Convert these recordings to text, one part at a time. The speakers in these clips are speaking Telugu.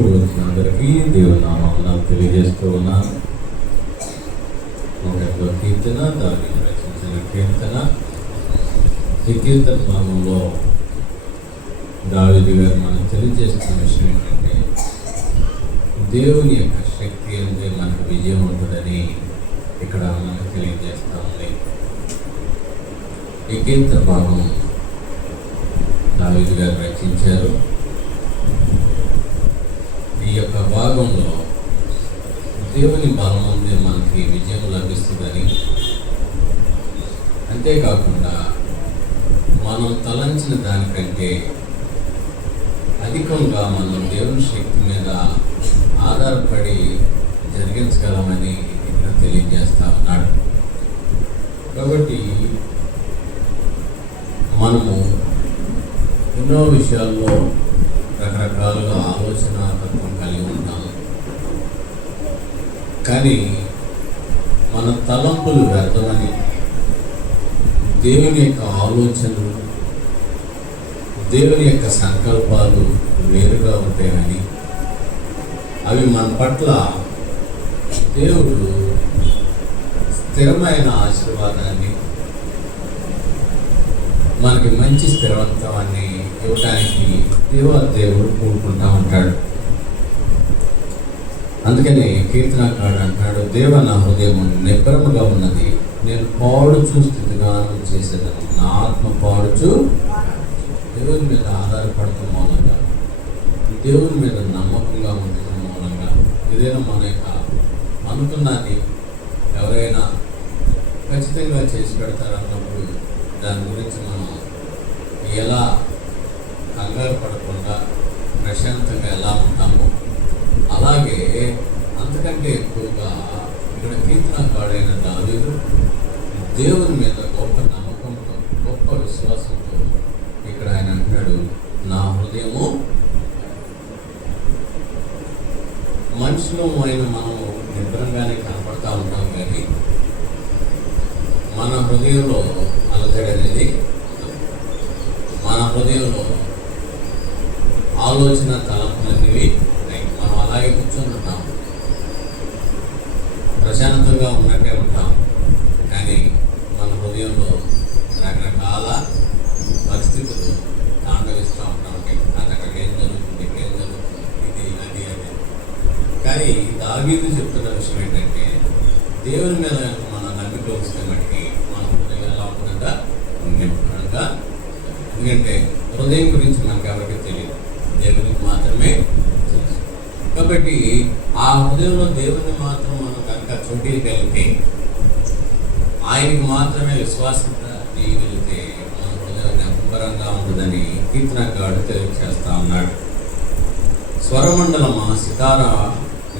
కూడి వచ్చిన అందరికీ దేవుని నామములు తెలియజేస్తూ ఉన్నాను. ఒకటో కీర్తన, దావీదు రచించిన కీర్తన. ఈ కీర్తన భాగంలో దావీదు గారు మనం తెలియజేస్తున్న విషయం ఏంటంటే, దేవుని యొక్క శక్తి అంటే మనకు విజయం ఉంటుందని ఇక్కడ మనకు తెలియజేస్తూ ఉంది. ఈ కీర్తన భాగం దావీదు గారు రచించారు. ఈ యొక్క భాగంలో దేవుని బలం ఉంది, మనకి విజయం లభిస్తుందని, అంతేకాకుండా మనం తలంచిన దానికంటే అధికంగా మనం దేవుని శక్తి మీద ఆధారపడి జరిగించగలమని ఇక్కడ తెలియజేస్తా ఉన్నాడు. కాబట్టి మనము ఎన్నో విషయాల్లో రకరకాలుగా ఆలోచన తత్వం కలిగి ఉంటాము. కానీ మన తలంపులు వ్యర్థమని, దేవుని యొక్క ఆలోచనలు, దేవుని యొక్క సంకల్పాలు వేరుగా ఉంటాయని, అవి మన పట్ల దేవుడు స్థిరమైన ఆశీర్వాదాన్ని, మనకి మంచి స్థిరవంతాన్ని ఇవ్వటానికి దేవుడు కూడుకుంటా ఉంటాడు. అందుకని కీర్తనకారుడు అంటాడు, దేవ నా హృదయం నిబ్బరముగా ఉన్నది, నేను పాడుచు స్థితిగానం చేసేదాన్ని. నా ఆత్మ పాడుచు దేవుని మీద ఆధారపడటం మూలంగా, దేవుని మీద నమ్మకంగా ఉండటం మూలంగా, ఏదైనా మన యొక్క అనుకున్నది ఎవరైనా ఖచ్చితంగా చేసి పెడతారన్నప్పుడు దాని గురించి మనం ఎలా కంగారు పడకుండా ప్రశాంతంగా ఎలా ఉంటామో, అలాగే అంతకంటే ఎక్కువగా ఇక్కడ కీర్తనకారుడైన దావీదు దేవుని మీద గొప్ప నమ్మకంతో, గొప్ప విశ్వాసంతో ఇక్కడ ఆయన అంటాడు, నా హృదయము. మనుషులు అయిన మనము నిబ్బరంగానే కనపడతా ఉంటాం, కానీ మన హృదయంలో అలజడి అనేది, మన హృదయంలో ఆలోచన తలంపులనేవి ఉన్నాయి. మనం అలాగే కూర్చొని ఉంటాం, ప్రశాంతంగా ఉన్నట్టే ఉంటాం, కానీ మన హృదయంలో రకరకాల పరిస్థితులు తాండవిస్తూ ఉంటాం. అక్కడ ఏం జరుగుతుంది, ఏం జరుగుతుంది, ఇది అది అది. కానీ దావీదు చెప్తున్న విషయం ఏంటంటే, దేవుని మీద మన నమ్మిక వస్తే మటుకి మన హృదయం ఎలా ఉంటుందా, నింపుగా. ఎందుకంటే హృదయం గురించి మనకు ఎవరికి తెలియదు, దేవునికి మాత్రమే తెలుసు. కాబట్టి ఆ హృదయంలో దేవుని మాత్రం మనం కనుక చోటీయగలిగితే, ఆయనకి మాత్రమే విశ్వాసంగా తీయగలిగితే మన హృదయం నిబ్బరంగా ఉంటుందని కీర్తనకారుడు తెలియజేస్తా ఉన్నాడు. స్వరమండలమా సితార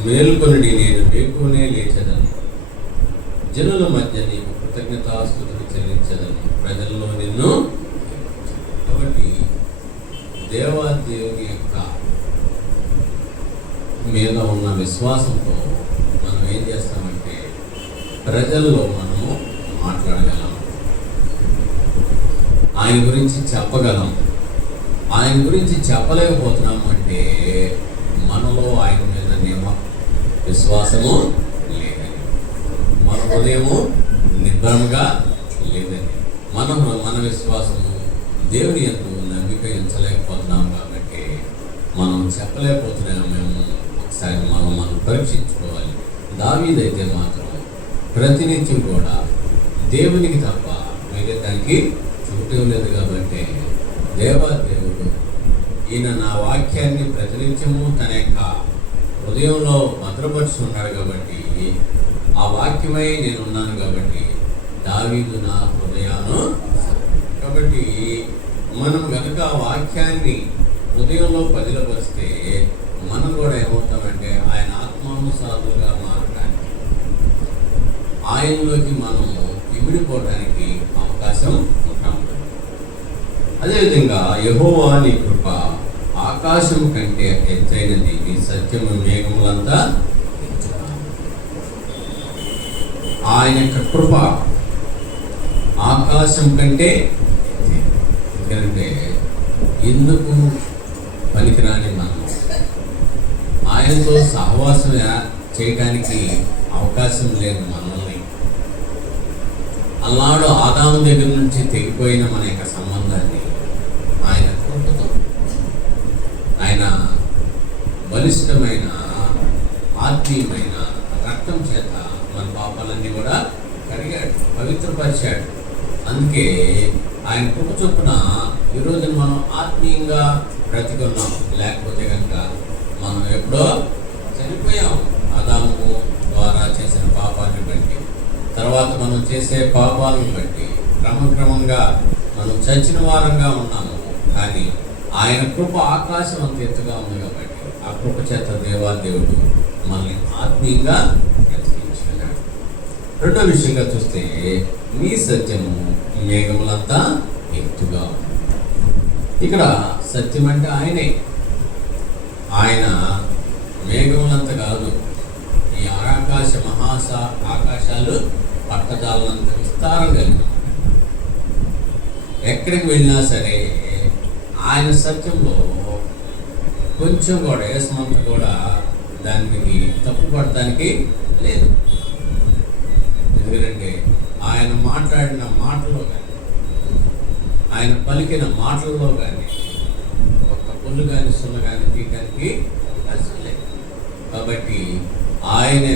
మేల్కొనిడి, నేను వేకునే లేచెదను, జనుల మధ్య నీకు కృతజ్ఞతాస్తుతులు చెల్లించదను, ప్రజల్లో నిన్ను. కాబట్టి దేవాదేవుని యొక్క మీద ఉన్న విశ్వాసంతో మనం ఏం చేస్తామంటే, ప్రజల్లో మనము మాట్లాడగలం, ఆయన గురించి చెప్పగలం. ఆయన గురించి చెప్పలేకపోతున్నాము అంటే మనలో ఆయన మీద విశ్వాసము లేదని, మన హృదయము నిబ్బరముగా లేదని, మన విశ్వాసము దేవుని యందు నమ్మిక ఎంచలేకపోతున్నాం. కాబట్టి మనం చెప్పలేకపోతున్నాము. మేము ఒకసారి మనం పరీక్షించుకోవాలి. దావీదైతే మాత్రం ప్రతినిత్యం కూడా దేవునికి తప్ప వేరే దానికి చూడటం లేదు. కాబట్టి దేవాదేవుడు ఈయన నా వాక్యాన్ని ప్రతినిత్యము తన యొక్క హృదయంలో భద్రపరుచుకున్నాడు. కాబట్టి ఆ వాక్యమై నేను ఉన్నాను. కాబట్టి దావీదు నా హృదయాను. కాబట్టి మనం కనుక ఆ వాక్యాన్ని హృదయంలో పదిలపరిస్తే మనం కూడా ఏమవుతామంటే, ఆయన ఆత్మానుసారులుగా మారడానికి, ఆయనలోకి మనము ఇమిడిపోవడానికి అవకాశం ఉంటాము. అదేవిధంగా యెహోవా నీ కృప ఆకాశం కంటే ఎత్తైనది, నీ సత్యము మేఘములంతా. ఆయన యొక్క కృప ఆకాశం కంటే, ఎందుకంటే ఎందుకు పనికిరాని మనం ఆయనతో సహవాసం చేయడానికి అవకాశం లేదు మనల్ని. అల్లాడు ఆదాము దగ్గర నుంచి తెగిపోయిన మన యొక్క సంబంధాన్ని ఆయన కృపతో, ఆయన బలిష్టమైన ఆత్మీయమైన రక్తం చేత మన పాపాలన్నీ కూడా కడిగాడు, పవిత్రపరిచాడు. అందుకే ఆయన కృప చొప్పున ఈరోజు మనం ఆత్మీయంగా బ్రతికున్నాం. లేకపోతే కనుక మనం ఎప్పుడో చనిపోయాం. ఆదాము ద్వారా చేసిన పాపాన్ని బట్టి, తర్వాత మనం చేసే పాపాలను బట్టి క్రమంగా మనం చచ్చిన వారంగా ఉన్నాము. కానీ ఆయన కృప ఆకాశం అంత ఎత్తుగా ఉంది కాబట్టి ఆ కృప చేత దేవాదేవుడు మనల్ని ఆత్మీయంగా బ్రతికించుకున్నాడు. రెండో విషయంగా చూస్తే నీ సత్యము మేఘములంతా ఎత్తుగా ఉంది. ఇక్కడ సత్యం అంటే ఆయనే. ఆయన మేఘములంత కాదు, ఈ ఆకాశ ఆకాశాలు పట్టజాలంత విస్తారం కలిగి ఎక్కడికి వెళ్ళినా సరే ఆయన సత్యంలో కొంచెం కూడా ఏసమంత కూడా దానికి తప్పు పడటానికి లేదు. ఎందుకంటే ఆయన మాట్లాడిన మాటలో కానీ, ఆయన పలికిన మాటల్లో కానీ ఒక్క పుల్లు కానీ సున్న కానీ తీయడానికి అవకాశం లేదు. కాబట్టి ఆయన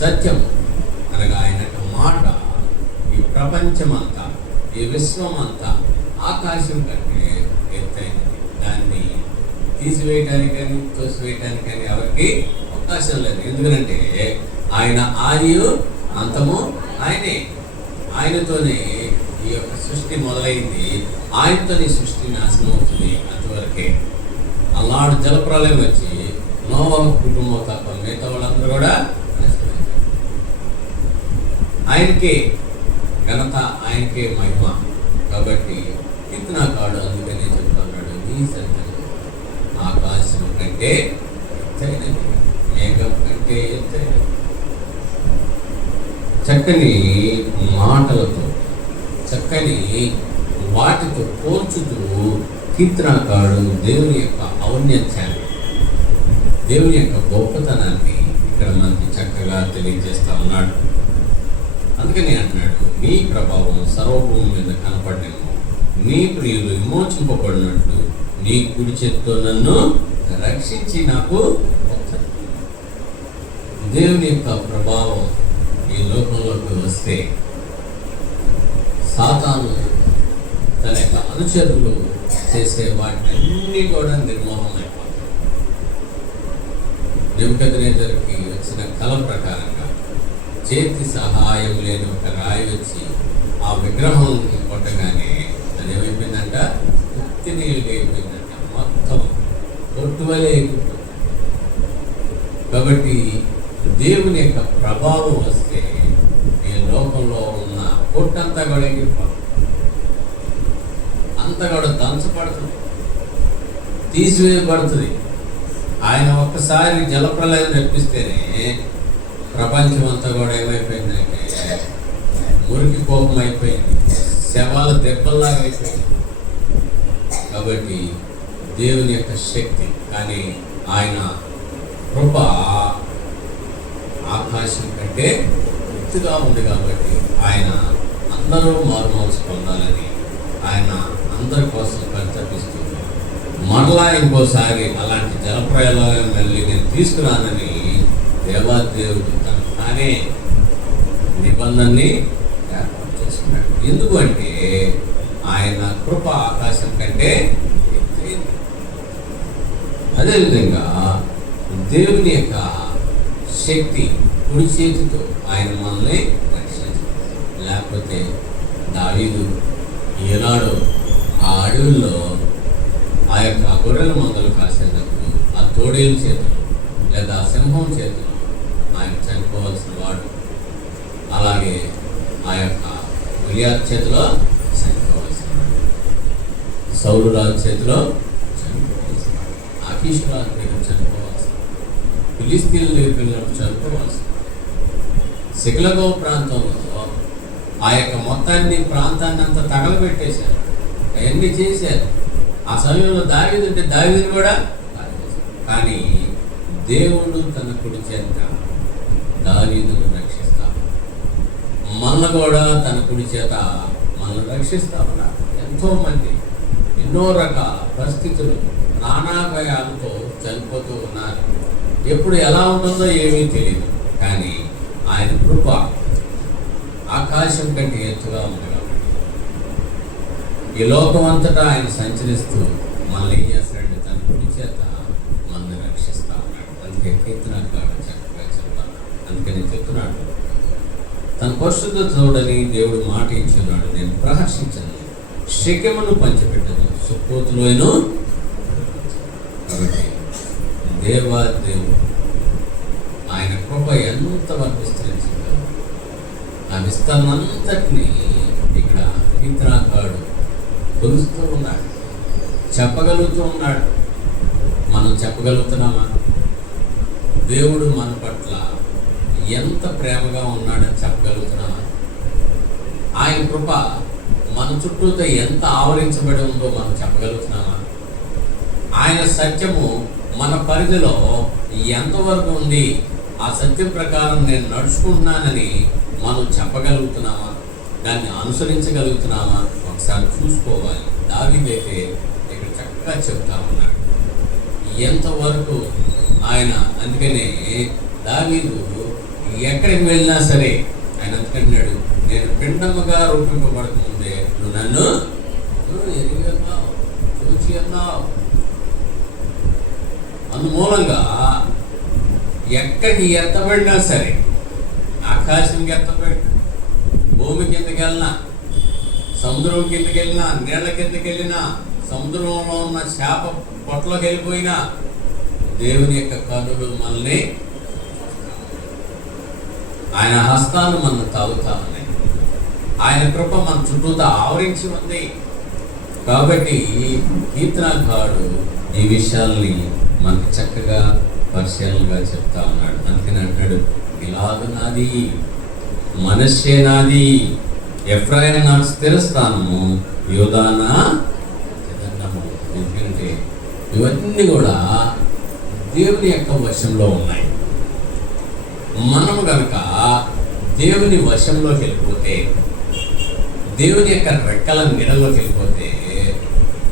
సత్యం అనగా ఆయన మాట ఈ ప్రపంచమంతా, ఈ విశ్వం అంతా ఆకాశం కంటే ఎత్తైనది. దాన్ని తీసివేయటానికి కానీ తోసివేయటానికి కానీ ఎవరికి అవకాశం లేదు. ఎందుకంటే ఆయన ఆదియు అంతము ఆయనే. ఆయనతోనే ఈ యొక్క సృష్టి మొదలైంది, ఆయనతోనే సృష్టి నాశనం అవుతుంది. అంతవరకే అల్లాడు జలప్రలయం వచ్చి నోవహు కుటుంబం తప్ప మిగతా వాళ్ళందరూ కూడా నష్టమైపోయారు. ఆయనకే ఘనత, ఆయనకే మహిమ. కాబట్టి కీర్తనకారుడు అందుకనే చెప్తున్నాడు, నీ సత్యం ఆకాశం కంటే ఎత్తైనది, మేఘం కంటే ఎత్తైనది. చక్కని మాటలతో, చక్కని వాటితో పోల్చుతూ కీర్తనకారుడు దేవుని యొక్క ఔన్నత్యాన్ని, దేవుని యొక్క గొప్పతనాన్ని ఇక్కడ మనకి చక్కగా తెలియజేస్తా ఉన్నాడు. అందుకని అంటున్నాడు, నీ ప్రభావం సర్వభూమి మీద కనపడలేము, నీ ప్రియులు విమోచింపబడినట్లు నీ కుడి చేతితో నన్ను రక్షించి నాకు దేవుని యొక్క ప్రభావం ఈ లోకంలోకి వస్తే సాతాను తన యొక్క అనుచరులు చేసే వాటిని కూడా నిర్మూలన అయిపోతాయి. నెబుకద్నెజరుకి వచ్చిన కల ప్రకారంగా చేతి సహాయం లేని ఒక రాయి వచ్చి ఆ విగ్రహం కొట్టగానే అది ఏమైపోయిందంట, ఉత్తి నీళ్ళుగా అయిపోయిందంట, మొత్తం కొట్టువలే అయిపోతుంది. కాబట్టి దేవుని యొక్క ప్రభావం వస్తే ఈ లోకంలో ఉన్న కొట్టంతా కూడా ఎగిరిపోతుంది, అంతా కూడా దంచబడుతుంది, తీసివేయబడుతుంది. ఆయన ఒక్కసారి జలప్రలయం తెప్పిస్తేనే ప్రపంచం అంతా కూడా ఏమైపోయిందంటే మురికి కోపం అయిపోయింది, శవాల దెబ్బల్లాగా అయిపోయింది. కాబట్టి దేవుని యొక్క శక్తి, కానీ ఆయన కృప ఆకాశం కంటే ఎత్తుగా ఉంది. కాబట్టి ఆయన అందరూ మారుమనసు పొందాలని ఆయన అందరి కోసం పరితపిస్తూ మరలా ఇంకోసారి అలాంటి జలప్రలయం వెళ్ళి నేను తీసుకురానని దేవాదేవుడు తానే నిబంధనని ఏర్పాటు చేసుకున్నాడు. ఎందుకు అంటే ఆయన కృప ఆకాశం కంటే ఎత్తైంది. అదేవిధంగా దేవుని యొక్క శక్తి కుడి చేతితో ఆయన మనల్ని రక్షించాడు. లేకపోతే దావీదు ఈనాడు ఆ అడవుల్లో ఆ యొక్క గొర్రెల మందలు కాసేటప్పుడు ఆ తోడేలు చేతులు లేదా సింహం చేతులు ఆయన చనిపోవాల్సిన వాడు. అలాగే ఆ యొక్క గులియాత్ చేతిలో చనిపోవాల్సిన వాడు, సౌలు రాజు చేతిలో చనిపోవాల్సిన వాడు, ఆకీష్ రాజు దగ్గర చనిపోవాల్సిన వాడు, ఫిలిస్తీన్ల దగ్గరికి వెళ్ళినప్పుడు చనిపోవాల్సిన వాడు, సిక్లగో ప్రాంతంలో ఆ యొక్క ప్రాంతాన్ని అంతా తగలబెట్టేశారు, అవన్నీ చేశారు. ఆ సమయంలో దావీదు ఉంటే దావీదుని కూడా కానీ దేవుడు తన కుడి చేత దావీదును రక్షిస్తాడు. మనల్ని కూడా తన కుడి చేత మనల్ని రక్షిస్తా ఉన్నాడు. ఎంతో మంది ఎన్నో రకాల పరిస్థితులు ప్రాణాపాయాలతో చనిపోతూ ఉన్నారు. ఎప్పుడు ఎలా ఉంటుందో ఏమీ తెలియదు. కానీ ఆయన కృప ఆకాశం కంటే ఎత్తుగా ఉంది కాబట్టి ఈ లోకం అంతటా ఆయన సంచరిస్తూ మనల్ని ఏం చేస్తాడంటే తన కుడి చేత మనల్ని రక్షిస్తా ఉన్నాడు. అందుకే కీర్తనకారుడు చక్కగా చెప్పాలి. అందుకని చెప్తున్నాడు, తన పరిశుద్ధ తోడని దేవుడు మాట ఇచ్చున్నాడు, నేను ప్రహర్షించను, శక్యమును పంచిపెట్టను, సుక్కోతులోను. కాబట్టి దేవాదేవుడు ఆయన కృప ఎంతవరకు విస్తరించిందో ఆ విస్తరణంతటినీ ఇక్కడ కీర్తనకారుడు కొలుస్తూ ఉన్నాడు, చెప్పగలుగుతూ ఉన్నాడు. మనం చెప్పగలుగుతున్నామా? దేవుడు మన పట్ల ఎంత ప్రేమగా ఉన్నాడని చెప్పగలుగుతున్నామా? ఆయన కృప మన చుట్టూతో ఎంత ఆవరించబడి ఉందో మనం చెప్పగలుగుతున్నామా? ఆయన సత్యము మన పరిధిలో ఎంతవరకు ఉంది, ఆ సత్యం ప్రకారం నేను నడుచుకుంటున్నానని మనం చెప్పగలుగుతున్నామా? దాన్ని అనుసరించగలుగుతున్నామా? ఒకసారి చూసుకోవాలి. దావీదైతే ఇక్కడ చక్కగా చెప్తా ఉన్నాడు ఎంతవరకు ఆయన. అందుకనే దావీదు ఎక్కడికి వెళ్ళినా సరే ఆయన అందుకంటున్నాడు, నేను పిండముగా రూపింపబడకముందే నువ్వు నన్ను ఎరిగి అన్నావు, చూచి అన్నావు. అందుమూలంగా ఎక్కడికి ఎత్తబడినా సరే, ఆకాశంకి ఎత్తబడి, భూమి కిందకి వెళ్ళినా, సముద్రం కిందకి వెళ్ళినా, నీళ్ల కిందకి వెళ్ళినా, సముద్రంలో ఉన్న చేప పొట్టలోకి వెళ్ళిపోయినా దేవుని యొక్క కన్నులు మనల్ని, ఆయన హస్తాలు మనం తాగుతా ఉన్నాయి. ఆయన కృప మన చుట్టూతో ఆవరించి ఉంది. కాబట్టి కీర్తనకారుడు ఈ విషయాల్ని మనకి చక్కగా పరిశీలనగా చెప్తా ఉన్నాడు. అందుకని అంటాడు, గిలాదు నాది, మనష్షే నాది, ఎఫ్రాయిము నాకు స్థిరస్థానము, యూదా నా జగన్నము. ఎందుకంటే ఇవన్నీ కూడా దేవుని యొక్క వశంలో ఉన్నాయి. మనము కనుక దేవుని వశంలోకి వెళ్ళిపోతే, దేవుని యొక్క రెక్కల నీడలోకి వెళ్ళిపోతే,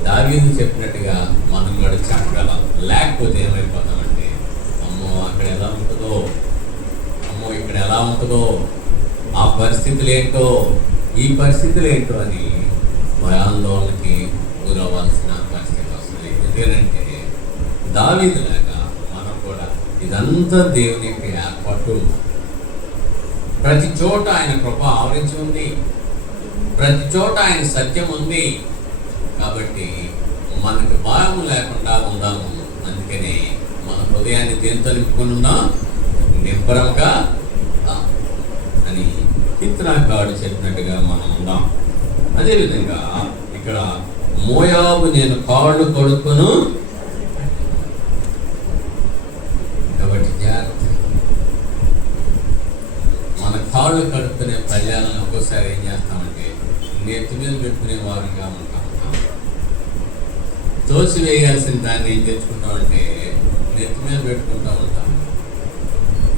దావీదు చెప్పినట్టుగా మనం కూడా చెప్పగలం. లేకపోతే ఏమైపోతామంటే, అమ్మో అక్కడ ఎలా ఉంటుందో, అమ్మో ఇక్కడ ఎలా ఉంటుందో, ఆ పరిస్థితులు ఏంటో, ఈ పరిస్థితులు ఏంటో అని భయాందోళనకి గురవ్వాల్సిన పరిస్థితి వస్తుంది. ఎందుకంటే దావీదులాగా మనం కూడా ఇదంతా దేవుని యొక్క ఏర్పాటు. ప్రతి చోట ఆయన కృప ఆవరించి ఉంది, ప్రతి చోట ఆయన సత్యం ఉంది. కాబట్టి మనకు భయం లేకుండా ఉందాము. అందుకని మన హృదయాన్ని దేంతో నింపుకొని ఉందాం, నిబ్బరంగా అని కీర్తనకారుడు చెప్పినట్టుగా మనం ఉందాం. అదేవిధంగా ఇక్కడ మోయాబు నేను కాళ్ళు కొడుకును. కాబట్టి జాగ్రత్త, మన కాళ్ళు కడుక్కునే పర్యాలను ఒక్కోసారి ఏం చేస్తామంటే నెత్తి మీద పెట్టుకునే వారంగా ఉంటాం. తోసి వేయాల్సిన దాన్ని ఏం తెచ్చుకుంటామంటే నెత్తి మీద పెట్టుకుంటూ ఉంటాం.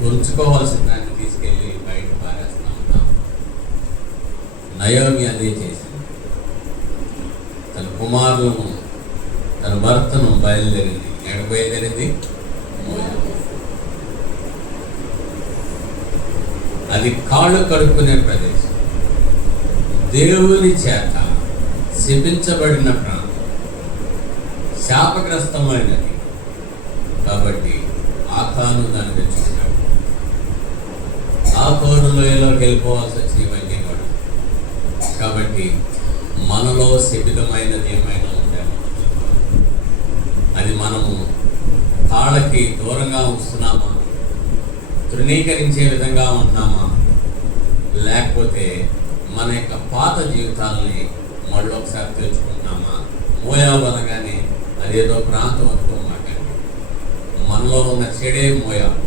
ఉంచుకోవాల్సిన దాన్ని తీసుకెళ్ళి బయట పారేస్తూ ఉంటాం. నయోమి అదే చేసింది. తన కుమారులను, తన భర్తను బయలుదేరింది. ఎక్కడ బయలుదేరింది? అది కాళ్ళు కడుక్కునే ప్రదేశం, దేవుని చేత శపించబడిన ప్రాంతం, శాపగ్రస్తమైనది. కాబట్టి ఆకాను దాన్ని తెచ్చుకున్నాడు. ఆ కోరులోయలోకి వెళ్ళిపోవాల్సి వచ్చింది ఇవన్నీ కూడా. కాబట్టి మనలో శపితమైనది ఏమైనా ఉందేమో, అది మనము తాళకి దూరంగా ఉంచుతున్నామా, తృణీకరించే విధంగా ఉంటున్నామా, లేకపోతే మన యొక్క పాత జీవితాలని మళ్ళీ ఒకసారి తెలుసుకుంటున్నామా? మోయాబు అనగానే అదేదో ప్రాంతం అనుకోమాకండి. మనలో ఉన్న చెడే మోయాబు,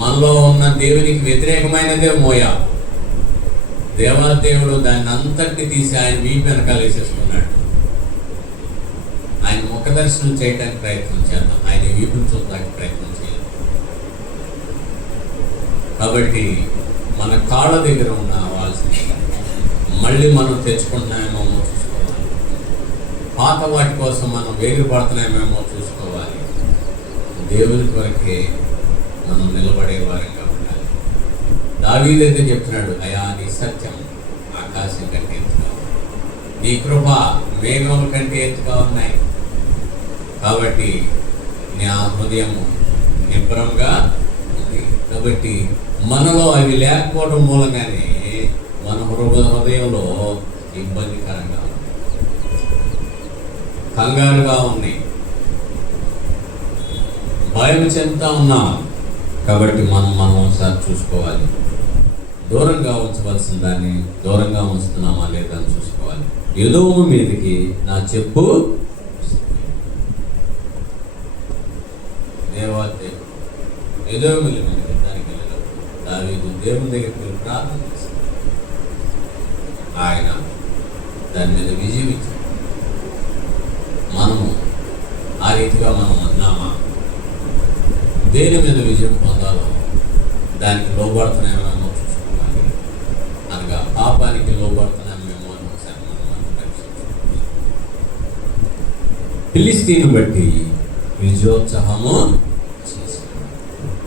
మనలో ఉన్న దేవునికి వ్యతిరేకమైనదే మోయాబు. దేవాదేవుడు దాన్ని అంతటిని తీసి ఆయన వీపు వెనకాల వేసేసుకున్నాడు. ఆయన ఆయన ముఖ దర్శనం చేయడానికి ప్రయత్నం చేద్దాం, ఆయన వీపును చూడడానికి ప్రయత్నం చేయాలి. కాబట్టి మన కాళ్ళ దగ్గర ఉన్న వాల్సిన మళ్ళీ మనం తెచ్చుకుంటున్నామేమో చూసుకోవాలి. పాత వాటి కోసం మనం వేగిరి పడుతున్నామేమో చూసుకోవాలి. దేవుని కొరకే మనం నిలబడే వారంగా ఉండాలి. దావీదైతే చెప్తున్నాడు, అయా నీ సత్యం ఆకాశం కంటే ఎత్తుగా ఉంది, నీ కృప మేఘముల కంటే ఎత్తుగా ఉన్నాయి. కాబట్టి నా హృదయం నిబ్బరంగా ఉంది. కాబట్టి మనలో అవి లేకపోవడం మూలంగానే మన హృదయంలో ఇబ్బందికరంగా ఉంది, కంగారుగా ఉన్నాయి, భయం చెందుతా ఉన్నాం. కాబట్టి మనం ఒకసారి చూసుకోవాలి. దూరంగా ఉంచవలసిన దాన్ని దూరంగా ఉంచుతున్నామా లేదా అని చూసుకోవాలి. ఎదోము మీదకి నా చెప్పు ఎదోముల మీదకి దానికి వెళ్ళినప్పుడు దావీదు దేవుని దగ్గరికి వెళ్ళి ప్రార్థన చేశాడు. ఆయన దాని మీద విజయం ఇచ్చాడు. మనము ఆ రీతిగా మనం ఉన్నామా? దేని మీద విజయం పొందాలో దానికి లోబడుతున్నామేమో చూసుకోవాలి. అనగా పాపానికి లోబడుతున్నామేమో అని ఒకసారి మనం పరీక్షించుకోవాలి. ఫిలిస్తీను బట్టి విజయోత్సాహము చేశాడు.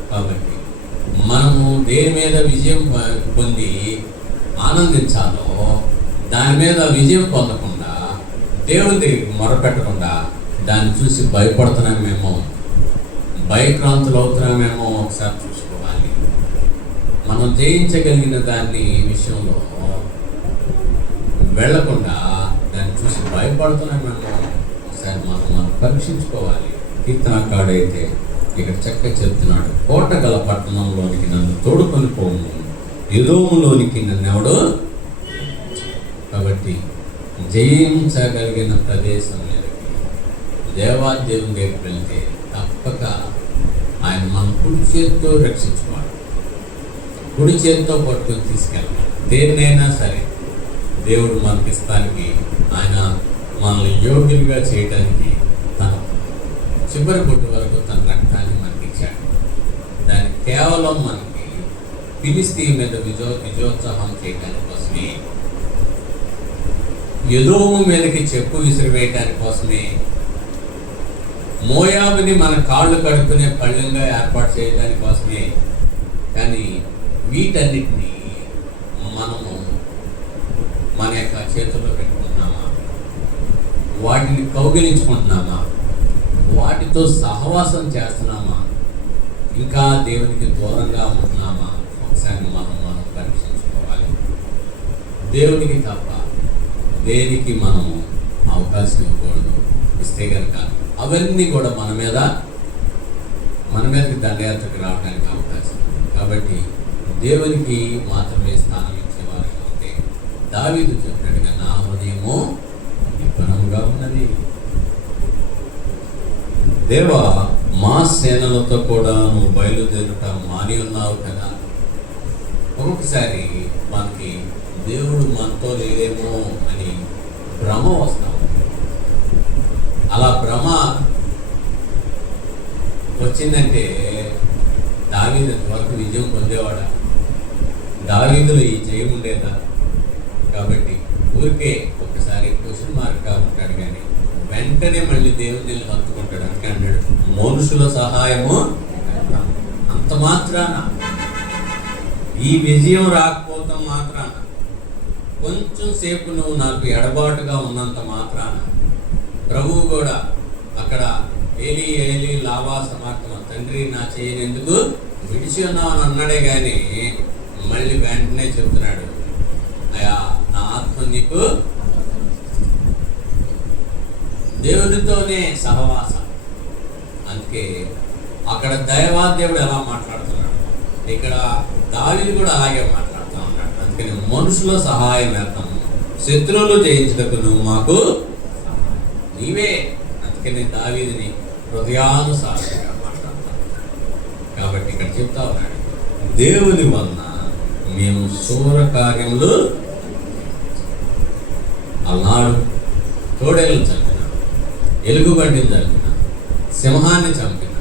కాబట్టి మనము దేని మీద విజయం పొంది ఆనందించాలో దాని మీద విజయం పొందకుండా, దేవుని దగ్గరికి మొరపెట్టకుండా దాన్ని చూసి భయపడుతున్నామేమో, భయక్రాంతులు అవుతున్నామేమో ఒకసారి చూసుకోవాలి. మనం జయించగలిగిన దాన్ని విషయంలో వెళ్లకుండా దాన్ని చూసి భయపడుతున్నామేమో ఒకసారి మనం పరీక్షించుకోవాలి. కీర్తనకాడైతే ఇక్కడ చక్కగా చెప్తున్నాడు, కోట గల పట్టణంలోనికి నన్ను తోడుకొని పోము, ఎదోములోనికి నన్ను ఎవడో. కాబట్టి జయించగలిగిన ప్రదేశం మీదకి దేవాదేవుని దగ్గరికి వెళ్తే తప్పక ఆయన మన కుడి చేతితో రక్షించుకోవాలి, కుడి చేతితో పట్టుకొని తీసుకెళ్ళాలి. దేన్నైనా సరే దేవుడు మనకిస్తానికి, ఆయన మనల్ని యోగ్యులుగా చేయడానికి తన చివరి పొట్టు వరకు తన రక్తాన్ని మనకి ఇచ్చాడు. దాన్ని కేవలం మనకి ఫిలిస్తీ మీద విజయోత్సాహం చేయడానికి కోసమే, ఎదోము మీదకి చెప్పు విసిరివేయటానికి కోసమే, మోయాబుని మన కాళ్ళు కడుక్కునే పళ్ళంగా ఏర్పాటు చేయడానికి కోసమే. కానీ వీటన్నిటినీ మనము మన యొక్క చేతుల్లో పెట్టుకుంటున్నామా? వాటిని కౌగిలించుకుంటున్నామా? వాటితో సహవాసం చేస్తున్నామా? ఇంకా దేవునికి దూరంగా ఉంటున్నామా? ఒకసారి మనం పరీక్షించుకోవాలి. దేవునికి తప్ప దేనికి మనము అవకాశం ఇవ్వకూడదు. ఇస్తే కనుక అవన్నీ కూడా మన మీదకి దండయాత్రకు రావడానికి అవకాశం. కాబట్టి దేవునికి మాత్రమే స్థానం ఇచ్చేవారుగా ఉంటే దావీదు చెప్పినట్టుగా నా హృదయము నిబ్బరముగా ఉన్నది. దేవా, మా సేనలతో కూడా నువ్వు బయలుదేరుట మాని ఉన్నావు కదా. ఒక్కొక్కసారి మనకి దేవుడు మనతో లేదేమో అని భ్రమ వస్తాం. అలా భ్రమ వచ్చిందంటే దావీదు వరకు విజయం పొందేవాడా? దావీదులో ఈ జయం ఉండేదా? కాబట్టి ఊరికే ఒకసారి క్వశ్చన్ మార్క్గా ఉంటాడు, కానీ వెంటనే మళ్ళీ దేవుని హత్తుకుంటాడు. అందుకే అన్నాడు, మనుషుల సహాయము అంత మాత్రాన, ఈ విజయం రాకపోతాం మాత్రాన, కొంచెం సేపు నువ్వు నాకు ఎడబాటుగా ఉన్నంత మాత్రాన ప్రభువు కూడా అక్కడ ఏలి ఏలి లావా సమార్థమ, తండ్రి నా చేయని ఎందుకు విడిచి ఉన్నావు అని అన్నాడే కానీ మళ్ళీ వెంటనే చెప్తున్నాడు, అయా నా ఆత్మ నీకు. దేవుడితోనే సహవాసం. అందుకే అక్కడ దైవాదేవుడు ఎలా మాట్లాడుతున్నాడు, ఇక్కడ దావీదు కూడా అలాగే మాట్లాడుతూ ఉన్నాడు. అందుకని మనుషుల సహాయం వేద్దాము, శత్రువులు జయించటకు నువ్వు మాకు నీవే. అందుకని దావీదుని హృదయానుసారంగా మాట్లాడతాను. కాబట్టి ఇక్కడ చెప్తా ఉన్నాడు, దేవుని వలన మేము శూర కార్యములు, అన్నాడు తోడేళ్ళు చంపినాడు, ఎలుగుబంటిని చంపిన, సింహాన్ని చంపిన,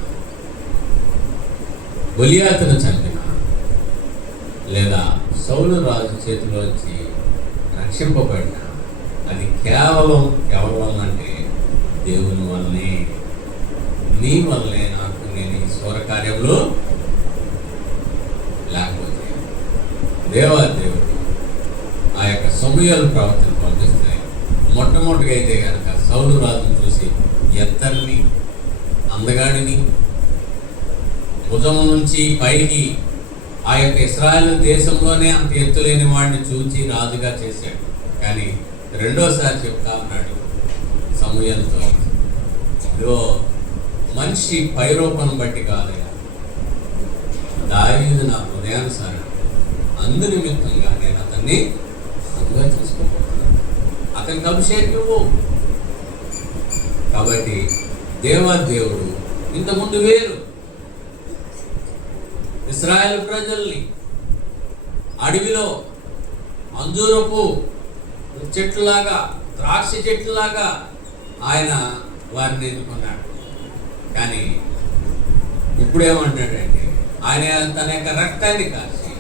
గొలియాతును చంపిన, లేదా సౌలు రాజు చేతిలోంచి రక్షింపబడిన, అది కేవలం ఎవరి వల్ల అంటే దేవుని వల్లనే. నీ వల్లే నాకు నేను ఈ శూర కార్యంలో, లేకపోతే దేవుడు ఆ యొక్క సమూయేలు ప్రవర్తన పంపిస్తాయి. మొట్టమొదటిగా అయితే కనుక సౌలు రాజును చూసి ఎత్తరిని, అందగాడిని, భుజం నుంచి పైకి ఆ యొక్క ఇశ్రాయేలు దేశంలోనే అంత ఎత్తులేని వాడిని చూచి రాజుగా చేశాడు. కానీ రెండోసారి చెప్తా ఉన్నాడు సమూయేలుతో, ఇదిగో మనిషి పైరూపం బట్టి కాదయా, దావీదు నా హృదయానుసారం, అందు నిమిత్తంగా నేను అతన్ని అందుగా చూసుకోబోతున్నాను, అతనికి అభిషేకం ఇవ్వు. కాబట్టి దేవాదేవుడు ఇంతకుముందు వేరు ఇశ్రాయేలు ప్రజల్ని అడవిలో అంజూరపు చెట్లులాగా, ద్రాక్ష చెట్లులాగా ఆయన వారిని ఎన్నుకున్నాడు. కానీ ఇప్పుడేమంటాడంటే ఆయన తన యొక్క రక్తాన్ని కాచి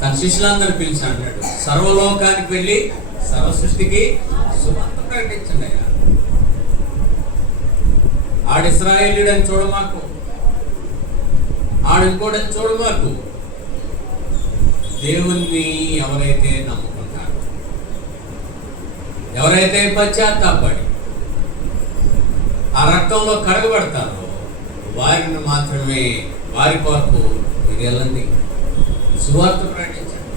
తన శిష్యులందరూ పిలిచి అంటాడు, సర్వలోకానికి వెళ్ళి సర్వ సృష్టికి సువార్త ప్రకటించండి. ఆడు ఇశ్రాయేలీయుడని చూడమాకు, ఆడు ఇంకోడని చూడమాకు. దేవుణ్ణి ఎవరైతే నమ్ముకుంటారో, ఎవరైతే పశ్చాత్తాపడి ఆ రక్తంలో కడగబడతారో వారిని మాత్రమే, వారి కొరకు మీరు వెళ్ళండి, సువార్త ప్రకటించండి.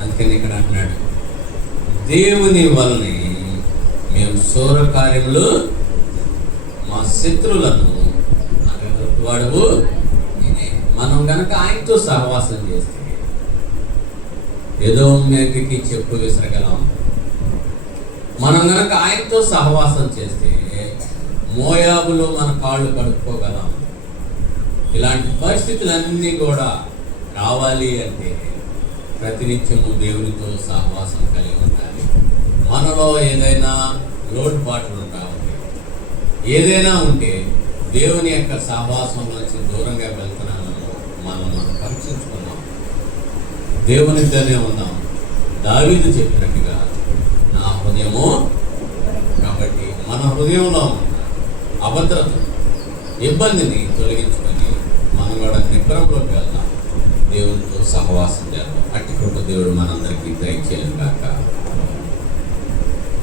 అందుకని ఇక్కడ అంటున్నాడు, దేవుని వల్లనే మేము శూర కార్యములు మా శత్రువులను వాడువు. మనం గనక ఆయనతో సహవాసం చేస్తే ఏదో మీదకి చెప్పు విసరగలం. మనం గనక ఆయనతో సహవాసం చేస్తే మోయాబులో మన కాళ్ళు కడుక్కోగలం. ఇలాంటి పరిస్థితులన్నీ కూడా రావాలి అంటే ప్రతినిత్యము దేవునితో సహవాసం కలిగి ఉండాలి. మనలో ఏదైనా లోటుపాట్లు ఉంటాయి, ఏదైనా ఉంటే దేవుని యొక్క సహవాసం నుంచి దూరంగా వెళ్తున్నాము, మనం పరీక్షించుకున్నాం, దేవునితోనే ఉన్నాం. దావీదు చెప్పినట్టుగా నా హృదయము, కాబట్టి మన హృదయంలో ఉన్న అభద్రత, ఇబ్బందిని తొలగించుకొని మనం కూడా నిగ్రహంలోకి వెళ్దాం, దేవునితో సహవాసం చేద్దాం. అట్టి కృప దేవుడు మనందరికీ దయచేయను గాక.